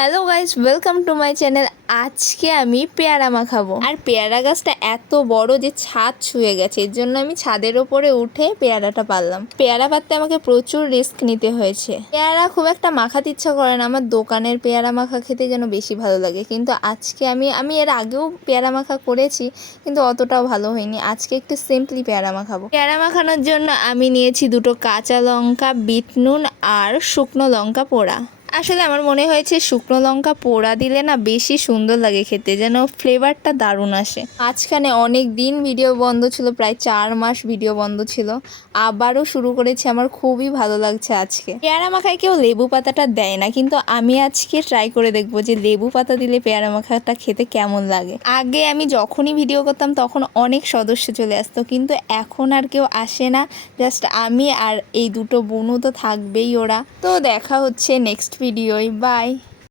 Hello guys, welcome to my channel. আজকে আমি পেয়ারা মাখাবো। আর পেয়ারা গাছটা এত বড় যে ছাদ ছুঁয়ে গেছে, এর জন্য আমি ছাদের ওপরে উঠে পেয়ারাটা পারলাম। পেয়ারা পাততে আমাকে প্রচুর রিস্ক নিতে হয়েছে। পেয়ারা খুব একটা মাখাতে ইচ্ছা করে না, আমার দোকানের পেয়ারা মাখা খেতে যেন বেশি ভালো লাগে। কিন্তু আজকে আমি এর আগেও পেয়ারা মাখা করেছি, কিন্তু অতটাও ভালো হয়নি। আজকে একটু সিম্পলি পেয়ারা মাখাবো। পেয়ারা মাখানোর জন্য আমি নিয়েছি 2টো কাঁচা লঙ্কা, বিট নুন আর শুকনো লঙ্কা পোড়া। আসলে আমার মনে হয়েছে শুকনো লঙ্কা পোড়া দিলে না বেশি সুন্দর লাগে খেতে, যেন ফ্লেভারটা দারুণ আসে। মাঝখানে অনেক দিন ভিডিও বন্ধ ছিল, প্রায় 4 মাস ভিডিও বন্ধ ছিল। আবারও শুরু করেছি, আমার খুবই ভালো লাগছে আজকে। পেয়ারা মাখায় কেউ লেবু পাতাটা দেয় না, কিন্তু আমি আজকে ট্রাই করে দেখবো যে লেবু পাতা দিলে পেয়ারা মাখাটা খেতে কেমন লাগে। আগে আমি যখনই ভিডিও করতাম তখন অনেক সদস্য চলে আসতো, কিন্তু এখন আর কেউ আসে না। জাস্ট আমি আর এই 2টো বোনও তো থাকবেই ওরা। তো দেখা হচ্ছে নেক্সট ভিডিওয়। বাই।